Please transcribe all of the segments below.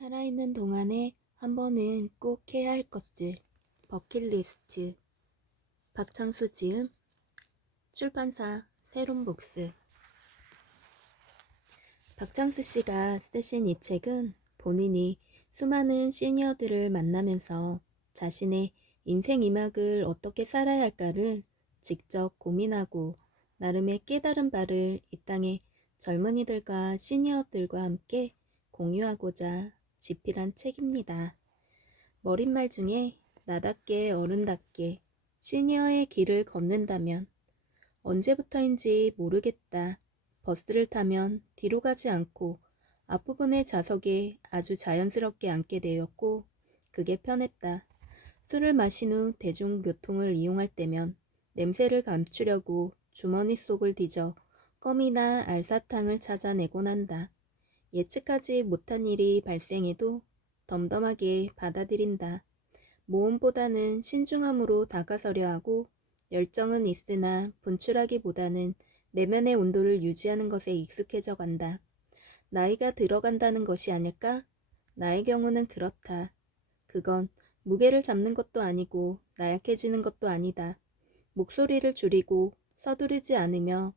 살아있는 동안에 한 번은 꼭 해야 할 것들. 버킷리스트. 박창수 지음. 출판사 세론북스. 박창수 씨가 쓰신 이 책은 본인이 수많은 시니어들을 만나면서 자신의 인생 이막을 어떻게 살아야 할까를 직접 고민하고 나름의 깨달은 바를 이 땅의 젊은이들과 시니어들과 함께 공유하고자 집필한 책입니다. 머릿말 중에 나답게 어른답게 시니어의 길을 걷는다면 언제부터인지 모르겠다. 버스를 타면 뒤로 가지 않고 앞부분의 좌석에 아주 자연스럽게 앉게 되었고 그게 편했다. 술을 마신 후 대중교통을 이용할 때면 냄새를 감추려고 주머니 속을 뒤져 껌이나 알사탕을 찾아내곤 한다. 예측하지 못한 일이 발생해도 덤덤하게 받아들인다. 모험보다는 신중함으로 다가서려 하고 열정은 있으나 분출하기보다는 내면의 온도를 유지하는 것에 익숙해져 간다. 나이가 들어간다는 것이 아닐까? 나의 경우는 그렇다. 그건 무게를 잡는 것도 아니고 나약해지는 것도 아니다. 목소리를 줄이고 서두르지 않으며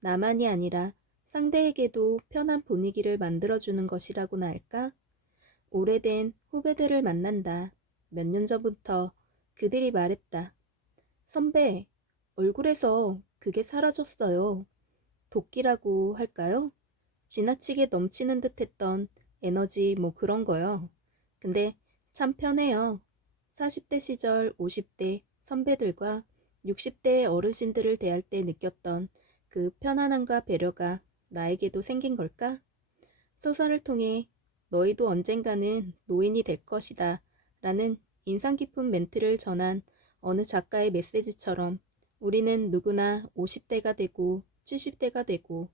나만이 아니라 상대에게도 편한 분위기를 만들어주는 것이라고나 할까? 오래된 후배들을 만난다. 몇 년 전부터 그들이 말했다. 선배, 얼굴에서 그게 사라졌어요. 도끼라고 할까요? 지나치게 넘치는 듯 했던 에너지 뭐 그런 거요. 근데 참 편해요. 40대 시절 50대 선배들과 60대 어르신들을 대할 때 느꼈던 그 편안함과 배려가 나에게도 생긴 걸까? 소설을 통해 너희도 언젠가는 노인이 될 것이다 라는 인상 깊은 멘트를 전한 어느 작가의 메시지처럼 우리는 누구나 50대가 되고 70대가 되고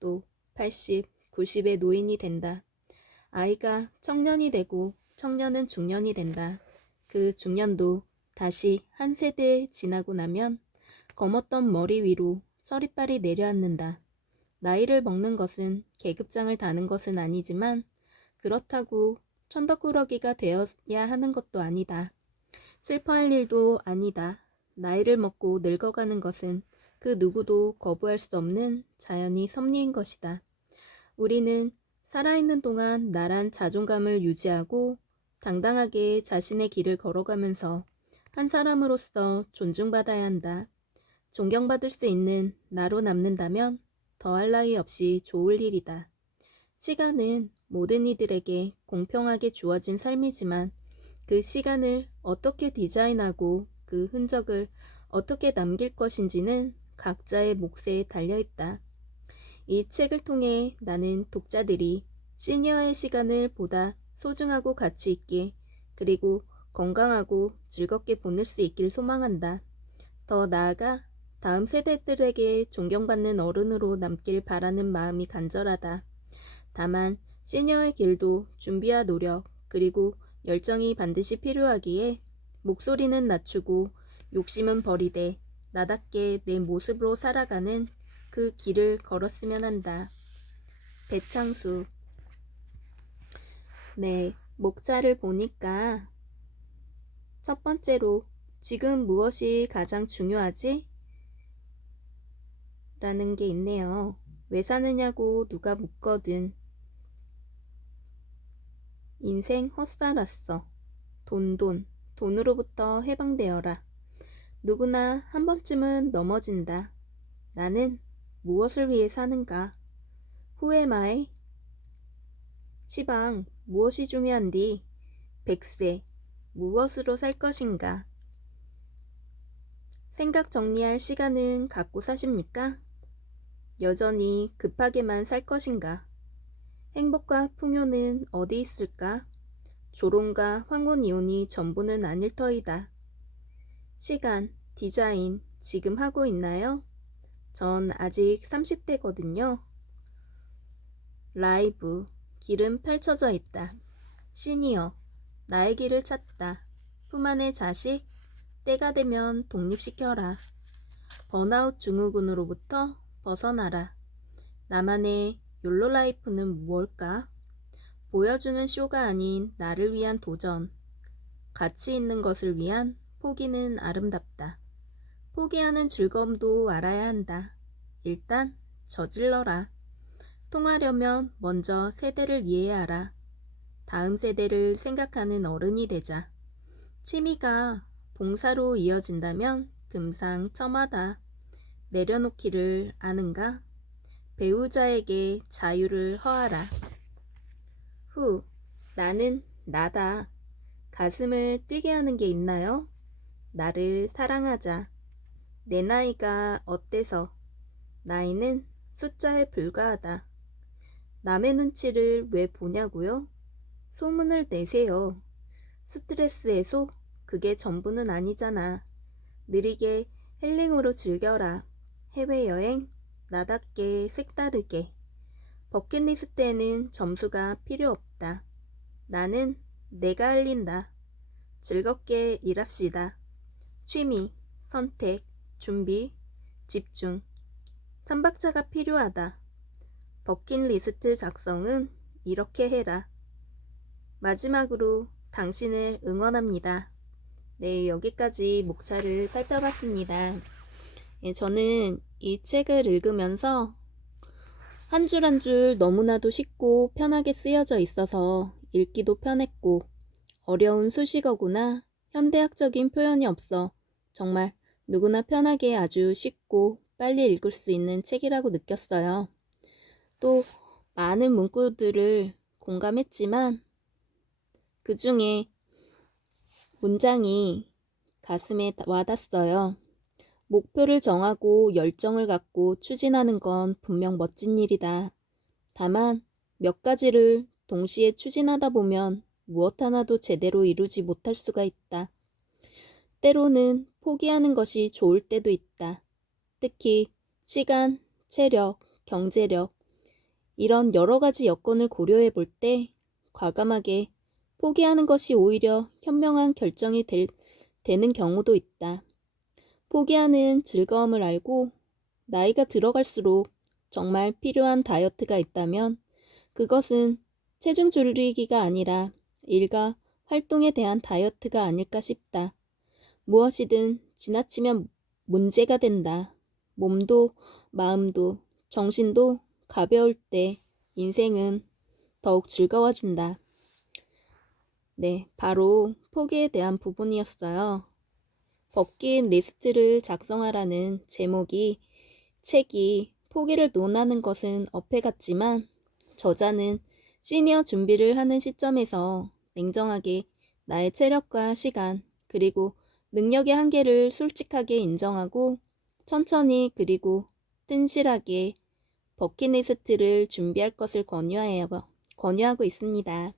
또 80, 90의 노인이 된다. 아이가 청년이 되고 청년은 중년이 된다. 그 중년도 다시 한 세대 지나고 나면 검었던 머리 위로 서리빨이 내려앉는다. 나이를 먹는 것은 계급장을 다는 것은 아니지만 그렇다고 천덕꾸러기가 되어야 하는 것도 아니다. 슬퍼할 일도 아니다. 나이를 먹고 늙어가는 것은 그 누구도 거부할 수 없는 자연이 섭리인 것이다. 우리는 살아있는 동안 나란 자존감을 유지하고 당당하게 자신의 길을 걸어가면서 한 사람으로서 존중받아야 한다. 존경받을 수 있는 나로 남는다면 더할 나위 없이 좋을 일이다. 시간은 모든 이들에게 공평하게 주어진 삶이지만 그 시간을 어떻게 디자인하고 그 흔적을 어떻게 남길 것인지는 각자의 몫에 달려있다. 이 책을 통해 나는 독자들이 시니어의 시간을 보다 소중하고 가치 있게 그리고 건강하고 즐겁게 보낼 수 있길 소망한다. 더 나아가 다음 세대들에게 존경받는 어른으로 남길 바라는 마음이 간절하다. 다만 시니어의 길도 준비와 노력 그리고 열정이 반드시 필요하기에 목소리는 낮추고 욕심은 버리되 나답게 내 모습으로 살아가는 그 길을 걸었으면 한다. 배창수. 네, 목차를 보니까 첫 번째로 지금 무엇이 가장 중요하지? 라는 게 있네요. 왜 사느냐고 누가 묻거든. 인생 헛살았어. 돈으로부터 해방되어라. 누구나 한 번쯤은 넘어진다. 나는 무엇을 위해 사는가? 후회마에 시방 무엇이 중요한디? 100세 무엇으로 살 것인가? 생각 정리할 시간은 갖고 사십니까? 여전히 급하게만 살 것인가? 행복과 풍요는 어디 있을까? 조롱과 황혼이혼이 전부는 아닐 터이다. 시간, 디자인 지금 하고 있나요? 전 아직 30대거든요. 라이브, 길은 펼쳐져 있다. 시니어, 나의 길을 찾다. 품 안의 자식, 때가 되면 독립시켜라. 번아웃 증후군으로부터 벗어나라. 나만의 욜로 라이프는 무엇일까? 보여주는 쇼가 아닌 나를 위한 도전. 가치 있는 것을 위한 포기는 아름답다. 포기하는 즐거움도 알아야 한다. 일단 저질러라. 통하려면 먼저 세대를 이해하라. 다음 세대를 생각하는 어른이 되자. 취미가 봉사로 이어진다면 금상첨화다. 내려놓기를 아는가? 배우자에게 자유를 허하라. 후, 나는 나다. 가슴을 뛰게 하는 게 있나요? 나를 사랑하자. 내 나이가 어때서? 나이는 숫자에 불과하다. 남의 눈치를 왜 보냐고요? 소문을 내세요. 스트레스 해소? 그게 전부는 아니잖아. 느리게 힐링으로 즐겨라. 해외여행? 나답게 색다르게. 버킷리스트에는 점수가 필요 없다. 나는 내가 알린다. 즐겁게 일합시다. 취미, 선택, 준비, 집중. 3박자가 필요하다. 버킷리스트 작성은 이렇게 해라. 마지막으로 당신을 응원합니다. 네, 여기까지 목차를 살펴봤습니다. 저는 이 책을 읽으면서 한 줄 한 줄 너무나도 쉽고 편하게 쓰여져 있어서 읽기도 편했고, 어려운 수식어구나 현대학적인 표현이 없어 정말 누구나 편하게 아주 쉽고 빨리 읽을 수 있는 책이라고 느꼈어요. 또 많은 문구들을 공감했지만 그 중에 문장이 가슴에 와닿았어요. 목표를 정하고 열정을 갖고 추진하는 건 분명 멋진 일이다. 다만 몇 가지를 동시에 추진하다 보면 무엇 하나도 제대로 이루지 못할 수가 있다. 때로는 포기하는 것이 좋을 때도 있다. 특히 시간, 체력, 경제력 이런 여러 가지 여건을 고려해 볼 때 과감하게 포기하는 것이 오히려 현명한 결정이 되는 경우도 있다. 포기하는 즐거움을 알고 나이가 들어갈수록 정말 필요한 다이어트가 있다면 그것은 체중 줄이기가 아니라 일과 활동에 대한 다이어트가 아닐까 싶다. 무엇이든 지나치면 문제가 된다. 몸도 마음도 정신도 가벼울 때 인생은 더욱 즐거워진다. 네, 바로 포기에 대한 부분이었어요. 버킷리스트를 작성하라는 제목이 책이 포기를 논하는 것은 어폐 같지만 저자는 시니어 준비를 하는 시점에서 냉정하게 나의 체력과 시간 그리고 능력의 한계를 솔직하게 인정하고 천천히 그리고 튼실하게 버킷리스트를 준비할 것을 권유하고 있습니다.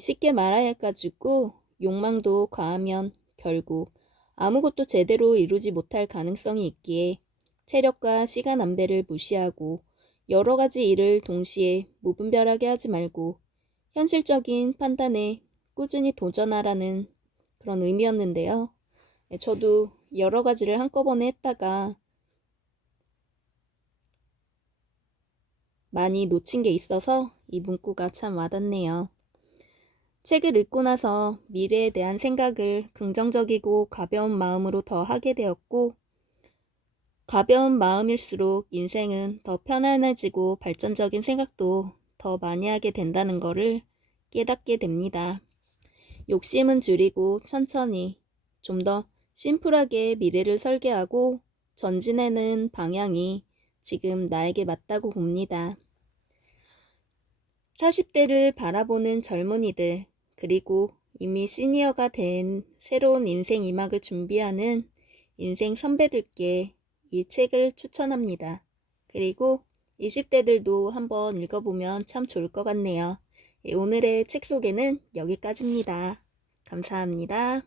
쉽게 말해가지고 욕망도 과하면 결국 아무것도 제대로 이루지 못할 가능성이 있기에 체력과 시간 안배를 무시하고 여러 가지 일을 동시에 무분별하게 하지 말고 현실적인 판단에 꾸준히 도전하라는 그런 의미였는데요. 저도 여러 가지를 한꺼번에 했다가 많이 놓친 게 있어서 이 문구가 참 와닿네요. 책을 읽고 나서 미래에 대한 생각을 긍정적이고 가벼운 마음으로 더 하게 되었고, 가벼운 마음일수록 인생은 더 편안해지고 발전적인 생각도 더 많이 하게 된다는 것을 깨닫게 됩니다. 욕심은 줄이고 천천히 좀 더 심플하게 미래를 설계하고 전진하는 방향이 지금 나에게 맞다고 봅니다. 40대를 바라보는 젊은이들, 그리고 이미 시니어가 된 새로운 인생 이막을 준비하는 인생 선배들께 이 책을 추천합니다. 그리고 20대들도 한번 읽어보면 참 좋을 것 같네요. 오늘의 책 소개는 여기까지입니다. 감사합니다.